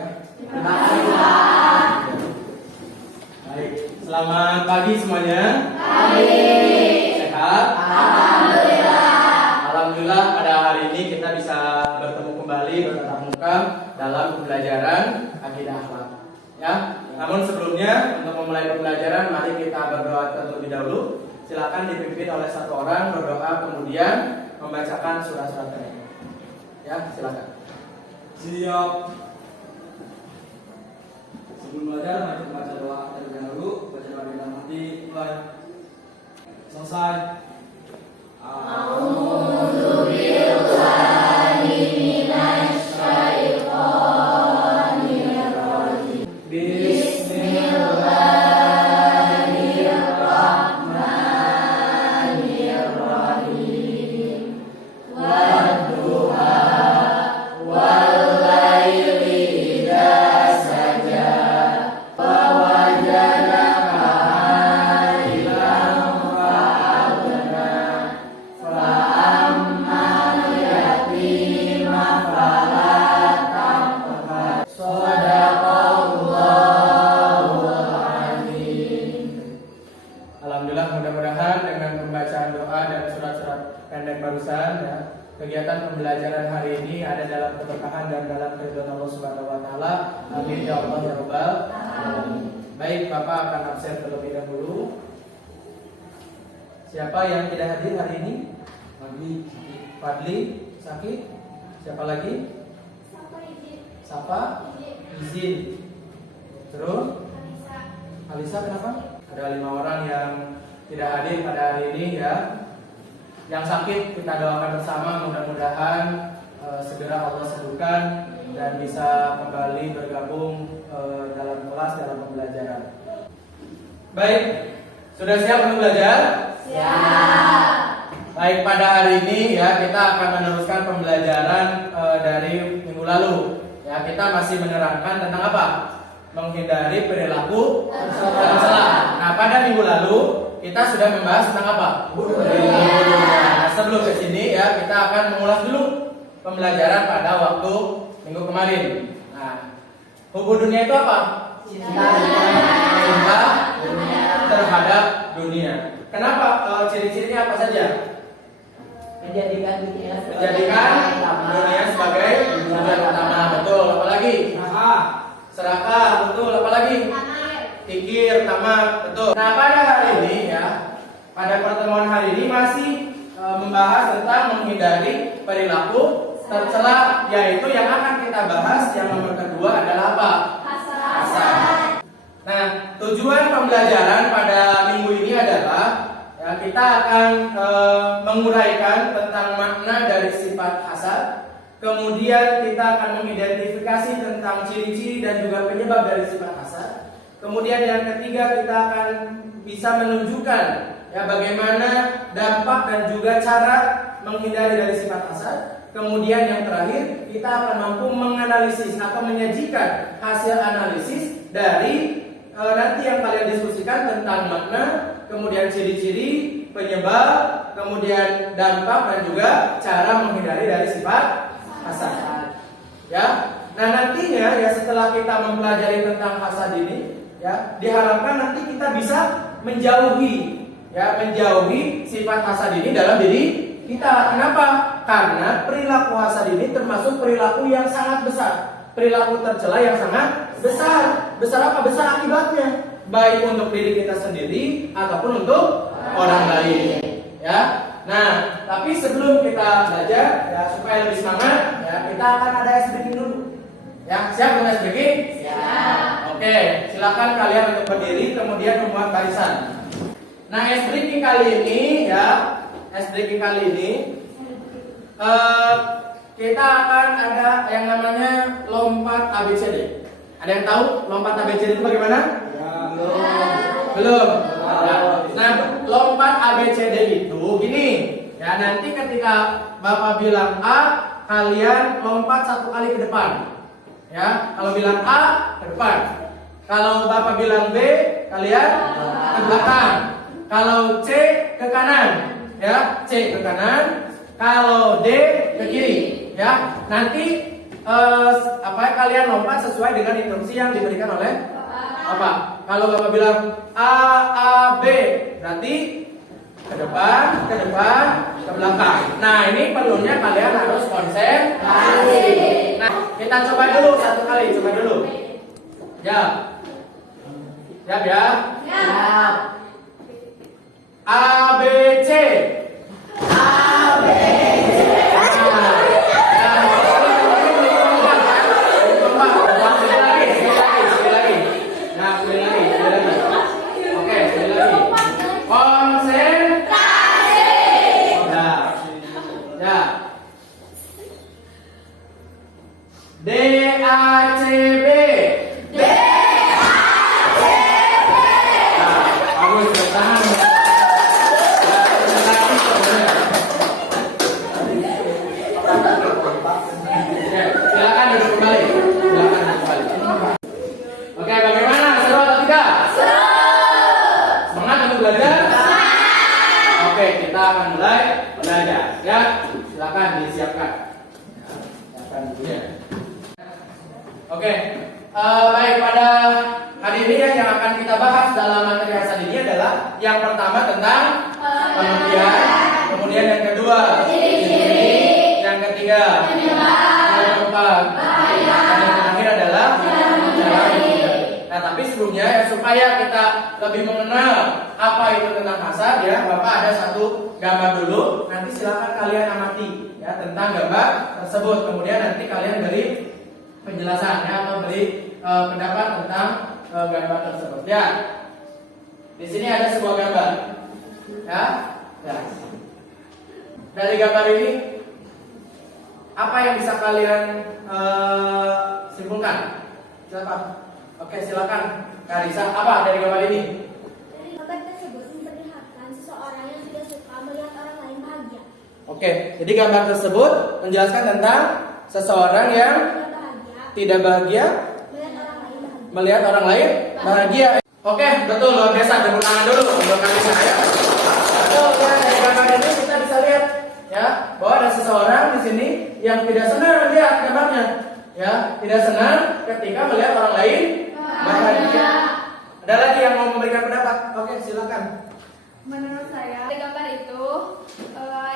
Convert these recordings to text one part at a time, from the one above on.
Ya. Baik, selamat pagi semuanya. Sehat? Alhamdulillah pada hari ini kita bisa bertemu kembali bertatap muka dalam pembelajaran akidah akhlak. Ya. Namun sebelumnya untuk memulai pembelajaran mari kita berdoa terlebih dahulu. Silakan dipimpin oleh satu orang berdoa kemudian membacakan surah-surah mereka. Ya, silakan. Siap. Sebelum belajar, mari kita baca doa terlebih dahulu. Baca doa di dalam hati. Mulai. Selesai. Kegiatan pembelajaran hari ini ada dalam keberkahan dan dalam keridhaan Allah Subhanahu wa taala. Amin ya Allah ya rabbal alamin. Baik, Bapak akan absen terlebih dahulu. Siapa yang tidak hadir hari ini? Fadli sakit. Siapa lagi? Sapa izin. Terus? Alisa kenapa? Ada 5 orang yang tidak hadir pada hari ini ya. Yang sakit kita doakan bersama, mudah-mudahan segera Allah sembuhkan dan bisa kembali bergabung dalam kelas, dalam pembelajaran. Baik, sudah siap untuk belajar? Siap. Baik, pada hari ini ya kita akan meneruskan pembelajaran dari minggu lalu. Ya, kita masih menerangkan tentang apa? Menghindari perilaku tercela. Nah, pada minggu lalu kita sudah membahas tentang apa? Nah, sebelum ke sini ya kita akan mengulas dulu pembelajaran pada waktu minggu kemarin. Nah, hubu dunia itu apa? Cinta terhadap dunia. Kenapa? Ciri-cirinya apa saja? Menjadikan dunia sebagai tujuan utama. Betul. Apalagi? Serakah. Betul. Apalagi? Pikir, tamak, betul. Nah, pada hari ini ya, pada pertemuan hari ini masih membahas tentang menghindari perilaku tercela, yaitu yang akan kita bahas yang nomor kedua adalah apa? Hasad. Nah, tujuan pembelajaran pada minggu ini adalah ya, kita akan menguraikan tentang makna dari sifat hasad. Kemudian kita akan mengidentifikasi tentang ciri-ciri dan juga penyebab dari sifat hasad. Kemudian yang ketiga kita akan bisa menunjukkan ya bagaimana dampak dan juga cara menghindari dari sifat hasad. Kemudian yang terakhir kita akan mampu menganalisis atau menyajikan hasil analisis dari nanti yang kalian diskusikan tentang makna, kemudian ciri-ciri, penyebab, kemudian dampak dan juga cara menghindari dari sifat hasad. Ya. Nah, nantinya ya setelah kita mempelajari tentang hasad ini ya, diharapkan nanti kita bisa menjauhi sifat hasad ini dalam diri kita. Kenapa? Karena perilaku hasad ini termasuk perilaku yang sangat besar, perilaku tercela yang sangat besar. Besar apa? Besar akibatnya, baik untuk diri kita sendiri ataupun untuk orang lain. Ya. Nah, tapi sebelum kita belajar ya supaya lebih semangat ya, kita akan ada ice breaking dulu. Ya, siap untuk ice breaking? Siap. Oke, silakan kalian untuk berdiri kemudian membuat barisan. Nah, ice breaking kali ini kita akan ada yang namanya lompat ABCD. Ada yang tahu lompat ABCD itu bagaimana? Belum. Nah, lompat ABCD itu gini. Ya, nanti ketika Bapak bilang A, kalian lompat 1 kali ke depan. Ya, kalau bilang A ke depan. Kalau Bapak bilang B, kalian ke belakang. Kalau C ke kanan, ya, C ke kanan. Kalau D ke kiri, ya. Nanti kalian lompat sesuai dengan instruksi yang diberikan oleh Bapak. Kalau Bapak bilang A B, berarti ke depan, ke belakang. Nah, ini perlunya kalian harus konsentrasi. Nah, kita coba dulu satu kali, coba dulu. Ya. Siap ya? Siap. A B C. Kita akan mulai belajar. Ya, silakan disiapkan. Siapkan dulu ya. Oke, baik, pada hari ini yang akan kita bahas dalam materi hasan ini adalah yang pertama tentang pengertian, kemudian yang kedua ciri-ciri, yang ketiga yang keempat, dan yang terakhir adalah cara menghindari. Nah, tapi sebelumnya ya, supaya kita lebih mengenal apa itu tentang hasad ya, Bapak ada satu gambar dulu. Nanti silakan kalian amati ya tentang gambar tersebut. Kemudian nanti kalian beri penjelasan ya, atau beri pendapat tentang gambar tersebut. Ya, di sini ada sebuah gambar. Ya, ya. Dari gambar ini apa yang bisa kalian simpulkan? Siapa? Oke, silakan Karisa. Apa dari gambar ini? Dari gambar tersebut memperlihatkan seseorang yang tidak suka melihat orang lain bahagia. Oke, jadi gambar tersebut menjelaskan tentang seseorang yang tidak bahagia melihat orang lain bahagia. Oke, betul, luar biasa. Tepuk tangan dulu untuk Karisa ya. Betul, ya, dari gambar ini kita bisa lihat ya bahwa ada seseorang di sini yang tidak senang melihat gambarnya. Ya, tidak senang ketika melihat orang lain bahagia. Ada lagi yang mau memberikan pendapat? Oke, silakan. Menurut saya, di gambar itu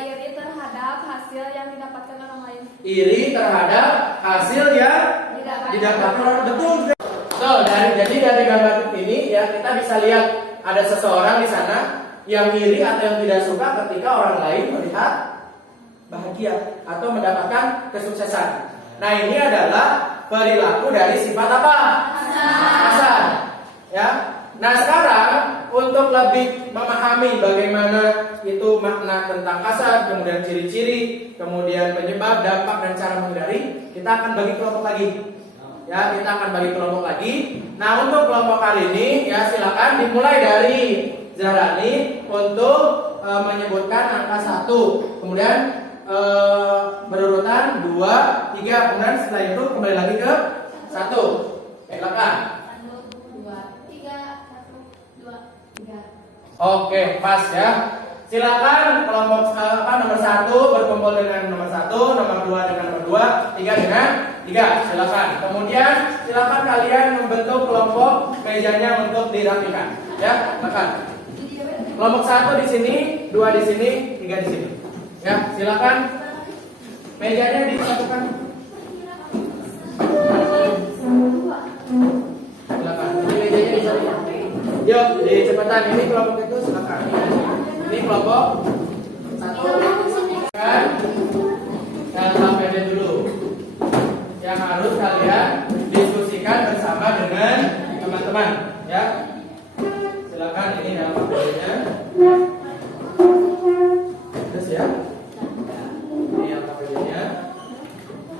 iri terhadap hasil yang didapatkan orang lain. Iri terhadap hasil yang didapatkan orang, betul. So, jadi dari gambar ini ya kita bisa lihat ada seseorang di sana yang iri atau yang tidak suka ketika orang lain melihat bahagia atau mendapatkan kesuksesan. Nah, ini adalah perilaku dari sifat apa? Hasad. Ya. Nah, sekarang untuk lebih memahami bagaimana itu makna tentang hasad, kemudian ciri-ciri, kemudian penyebab, dampak, dan cara menghindari, kita akan bagi kelompok lagi. Ya, kita akan bagi kelompok lagi. Nah, untuk kelompok kali ini, ya silakan dimulai dari Zahrani untuk menyebutkan angka 1, kemudian berurutan 2, 3, kemudian setelah itu kembali lagi ke 1. Silakan. 1, 2, 3, 1, 2, 3. Oke, pas ya. Silakan kelompok nomor 1 berkumpul dengan nomor 1, nomor 2 dengan nomor 2, 3 dengan 3. Silakan. Kemudian silakan kalian membentuk kelompok mejanya untuk dirapikan. Ya, silakan. Kelompok 1 di sini, 2 di sini, 3 di sini. Ya, silakan mejanya disatukan. Silakan. Ini mejanya disatukan. Yuk, di cepetan ini kelompok itu silakan. Ini kelompok 1. Kan? Dan sampai dulu. Yang harus kalian diskusikan bersama dengan teman-teman, ya. Silakan ini dalam papelnya. Terus ya. Ini yang KPD-nya.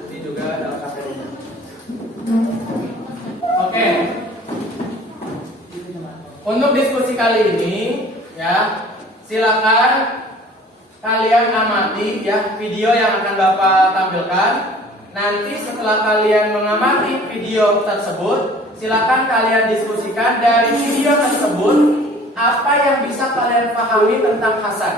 Ini juga dalam KPD-nya. Oke. Untuk diskusi kali ini, ya, silakan kalian amati ya video yang akan Bapak tampilkan. Nanti setelah kalian mengamati video tersebut, silakan kalian diskusikan dari video tersebut apa yang bisa kalian pahami tentang hasad.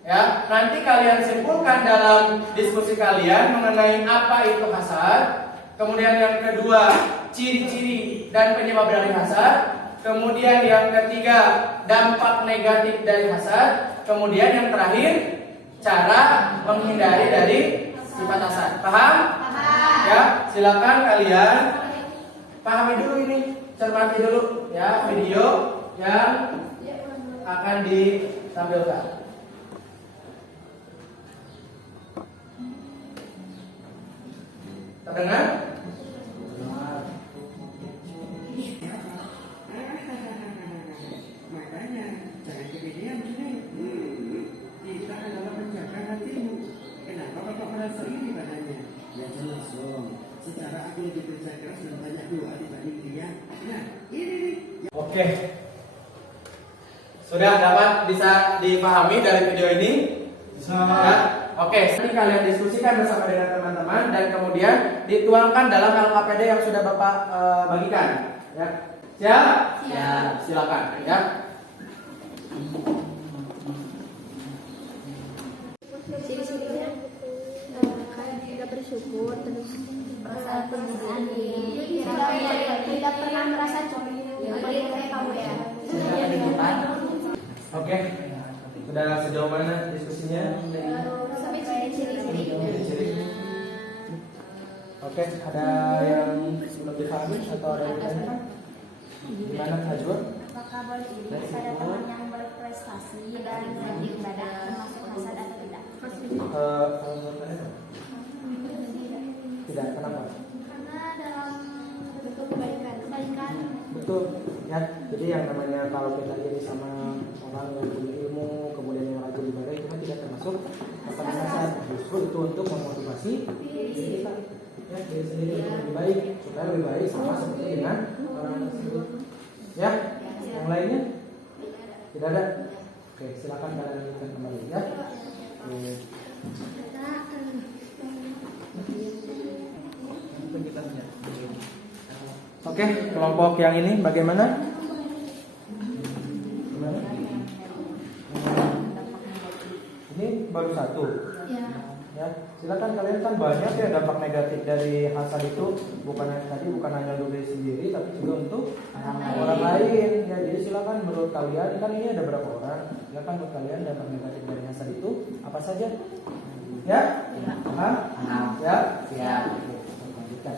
Ya, nanti kalian simpulkan dalam diskusi kalian mengenai apa itu hasad. Kemudian yang kedua, ciri-ciri dan penyebab dari hasad. Kemudian yang ketiga, dampak negatif dari hasad. Kemudian yang terakhir, cara menghindari dari sifat hasad. Paham? Paham. Ya, silakan kalian pahami dulu ini, cermati dulu ya video yang akan ditampilkan. Terdengar? Makanya jangan kepedean Junai. Kita adalah penjaga hatimu. Kenapa bapak merasa iri padanya? Ya jelas dong. Secara aku lebih kerja keras dan banyak doa dibanding dia. Nah ini nih. Oke. Sudah dapat bisa dipahami dari video ini? Bisa. Ya. Oke, nanti kalian diskusikan bersama dengan teman-teman dan kemudian dituangkan dalam LKPD yang sudah Bapak bagikan. Ya. Siap? Siap. Silakan ya. Ciri-cirinya tidak bersyukur, terus merasa tinggi, tidak pernah merasa cukup. Kayak kamu ya. Sudah di depan. Oke. Sudah sejauh mana diskusinya? Sampai ciri-ciri. Ciri-ciri. Oke, ada yang belum dipahami atau ada yang ditanyakan? Gimana Najwa? Apakah boleh iri pada teman yang berprestasi dan rajin ibadah termasuk hasad atau tidak? Kalau menurut Anda? Tidak, kenapa? Karena dalam bentuk kebaikan. Betul, ya. Jadi yang namanya kalau kita iri sama orang yang punya ilmu, kemudian yang rajin ibadah itu kan tidak termasuk apa namanya, justru itu untuk memotivasi diri kita, ya, diri sendiri untuk lebih baik, supaya lebih baik sama seperti dengan orang tersebut. Ya, yang lainnya tidak ada. Oke, silakan kalian lanjutkan kembali ya. Oke. Oke, kelompok yang ini bagaimana? Gimana? Ini baru satu. Ya, silakan kalian, kan banyak ya dampak negatif dari hasad itu, bukan hanya untuk diri sendiri tapi juga untuk orang lain. Ya, jadi silakan menurut kalian, kan ini ada berapa orang? Silakan menurut kalian dampak negatif dari hasad itu apa saja? Ya? Paham? Ya? Siap. Oke, lanjutkan.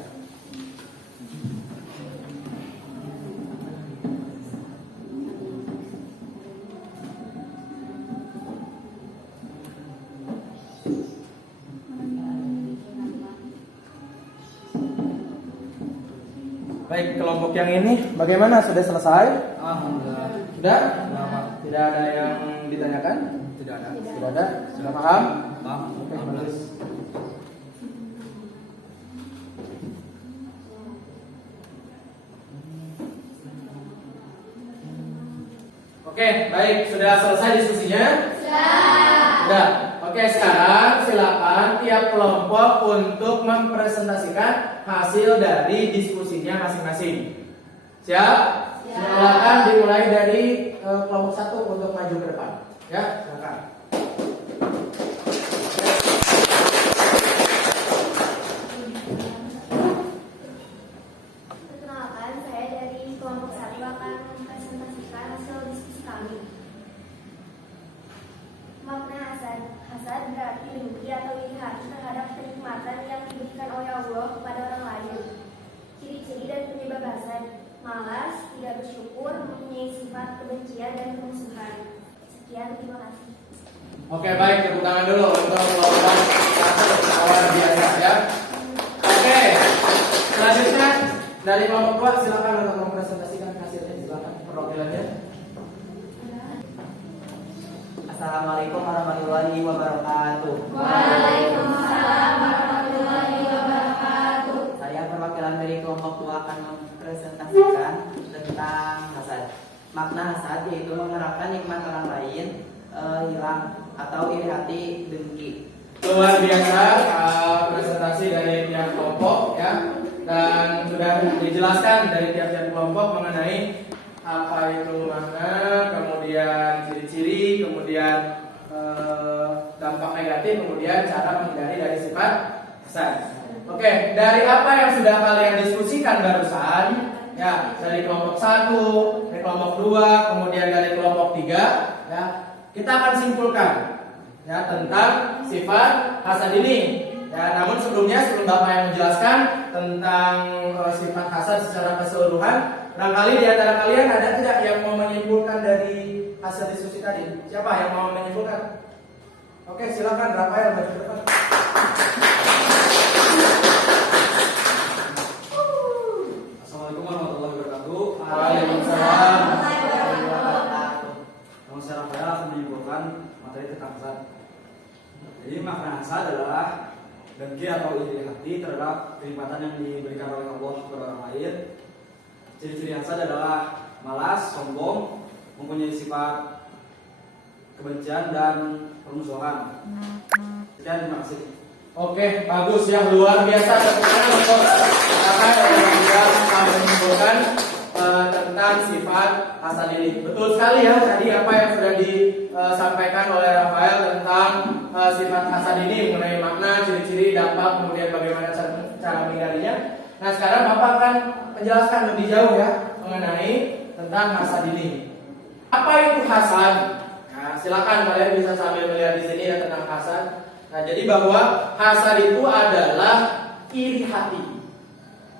Baik, kelompok yang ini bagaimana? Sudah selesai? Alhamdulillah. Sudah? Tidak ada yang ditanyakan? Tidak ada. Tidak ada? Sudah paham? Paham. Oke, bagus. Oke, baik. Sudah selesai diskusinya? Sudah. Oke, sekarang silakan tiap kelompok untuk mempresentasikan hasil dari diskusinya masing-masing. Siap? Silakan dimulai dari kelompok satu untuk maju ke depan. Ya, silakan. Perkenalkan, saya dari kelompok 1 akan mempresentasikan hasil diskusi kami. Makna hasad berarti dengki atau iri hati terhadap kenikmatan yang diberikan oleh Allah kepada orang lain. Ciri-ciri dan penyebab hasad: malas, tidak bersyukur, mempunyai sifat kebencian dan kemusuhan. Sekian, terima kasih. Oke, baik, tepuk tangan dulu untuk kelompok satu awal biasa ya. Oke, selanjutnya dari kelompok 2 silakan untuk mempresentasikan hasilnya. Silakan perwakilannya. Assalamualaikum warahmatullahi wabarakatuh. Waalaikumsalam warahmatullahi wabarakatuh. Saya perwakilan dari kelompok 2 akan mempresentasikan tentang hasad. Makna hasad yaitu mengharapkan nikmat orang lain hilang atau iri hati, dengki. Luar biasa presentasi dari tiap kelompok ya, dan sudah dijelaskan dari tiap-tiap kelompok mengenai apa itu makna, kemudian ciri-ciri, kemudian dampak negatif, kemudian cara menghindari dari sifat hasad. Oke, dari apa yang sudah kalian diskusikan barusan, ya, dari kelompok 1, dari kelompok 2, kemudian dari kelompok 3, ya, kita akan simpulkan ya tentang sifat hasad ini. Ya, namun sebelumnya sebelum Bapak yang menjelaskan tentang sifat hasad secara keseluruhan, barangkali di antara kalian ada tidak yang mau menyimpulkan dari hasil diskusi tadi? Siapa yang mau menyimpulkan? Oke, silakan Rafael maju ke depan. Assalamualaikum warahmatullahi wabarakatuh. Waalaikumsalam. Nama saya Rafael akan menyimpulkan materi tentang hasad. Jadi makna hasad adalah dengki atau iri hati terhadap kenikmatan yang diberikan oleh Allah kepada orang lain. Ciri-ciri hasad adalah malas, sombong, mempunyai sifat kebencian dan permusuhan. Sekian, terima kasih. Oke, bagus ya, luar biasa. Tepuk tangan untuk Rafael yang sudah menyimpulkan tentang sifat hasad ini. Betul sekali ya tadi apa yang sudah disampaikan oleh Rafael tentang sifat hasad ini, mengenai makna, ciri-ciri, dampak, kemudian bagaimana cara menghindarinya. Nah, sekarang Bapak akan menjelaskan lebih jauh ya mengenai tentang hasad ini. Apa itu hasad? Nah, silakan kalian bisa sambil melihat di sini ya tentang hasad. Nah, jadi bahwa hasad itu adalah iri hati.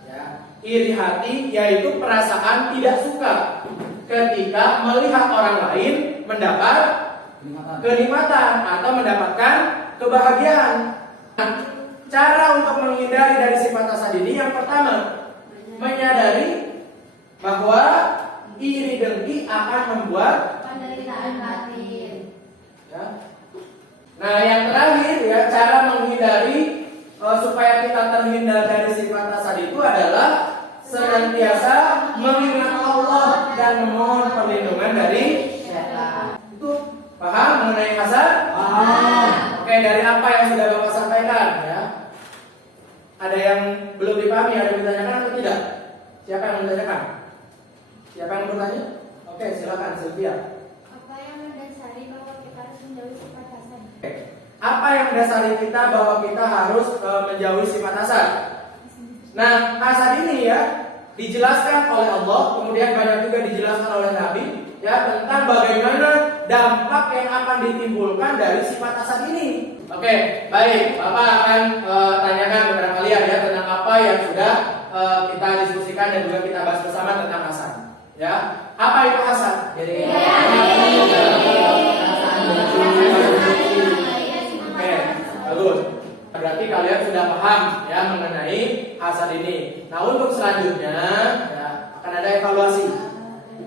Ya, iri hati yaitu perasaan tidak suka ketika melihat orang lain mendapat kenikmatan atau mendapatkan kebahagiaan. Nah, cara untuk menghindari dari sifat hasad ini yang pertama, menyadari bahwa iri dengki akan membuat Penderitaan batin. ya. Nah, yang terakhir ya, cara menghindari supaya kita terhindar dari sifat hasad itu adalah senantiasa mengingat Allah dan memohon perlindungan dari syaitan. Itu paham mengenai hasad? Paham. Oke, dari apa yang sudah Bapak sampaikan ya? Ada yang belum dipahami, ada yang ditanyakan atau tidak? Siapa yang menanyakan? Siapa yang bertanya? Oke, silakan Sylvia. Apa yang mendasari bahwa kita harus menjauhi sifat hasad? Oke. Apa yang mendasari kita bahwa kita harus menjauhi sifat hasad? Nah, hasad ini ya dijelaskan oleh Allah, kemudian banyak juga dijelaskan oleh Nabi ya tentang bagaimana dampak yang akan ditimbulkan dari sifat hasad ini. Oke, baik. Bapak akan tanyakan kepada kalian ya tentang apa yang sudah kita diskusikan dan juga kita bahas bersama tentang hasad. Ya, apa itu hasad? Jadi oke, bagus. Berarti kalian sudah paham ya mengenai hasad ini. Nah, untuk selanjutnya ya, akan ada evaluasi.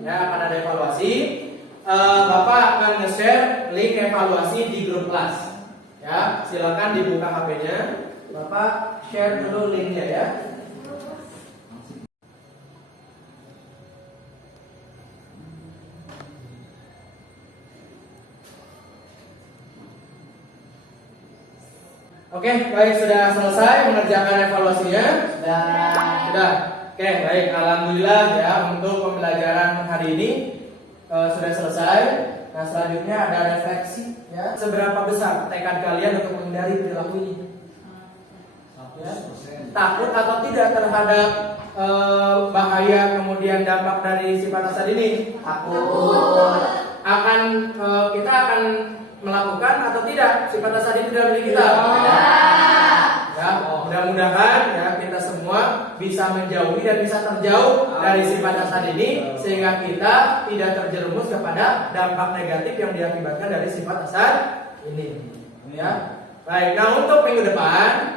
Ya, akan ada evaluasi. Bapak akan nge-share link evaluasi di grup kelas. Ya, silakan dibuka HP-nya. Bapak share dulu linknya ya. Oke, baik, sudah selesai mengerjakan evaluasinya? Sudah. Oke, baik, alhamdulillah ya untuk pembelajaran hari ini sudah selesai. Nah, selanjutnya ada refleksi ya. Seberapa besar tekad kalian untuk menghindari perilaku ini? Ya. Takut atau tidak terhadap bahaya kemudian dampak dari sifat hasad ini? Takut. Kita akan melakukan atau tidak sifat hasad itu dalam diri kita? Ya, mudah-mudahan ya kita semua bisa menjauhi dan bisa terjauh dari sifat hasad ini sehingga kita tidak terjerumus kepada dampak negatif yang diakibatkan dari sifat hasad ini. Ya. Baik, nah untuk minggu depan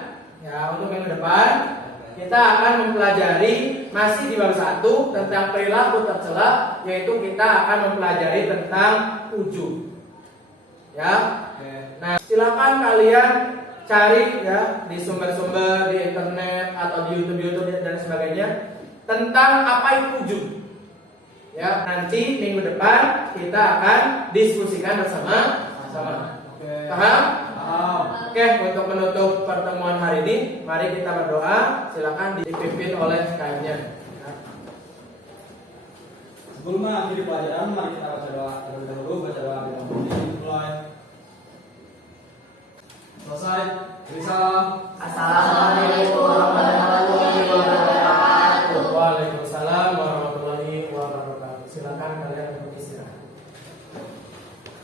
kita akan mempelajari masih di bab 1 tentang perilaku tercela, yaitu kita akan mempelajari tentang ujub. Ya. Nah, silakan kalian cari ya di sumber-sumber di internet atau di YouTube dan sebagainya tentang apa itu ujub. Ya, nanti minggu depan kita akan diskusikan bersama-sama. Paham? Oke, untuk menutup pertemuan hari ini, mari kita berdoa. Silakan dipimpin oleh KM-nya. Ya. Sebelum mengakhiri pelajaran, mari kita baca doa terlebih dahulu. Baca doa kita mulai.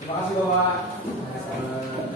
Terima kasih Bapak.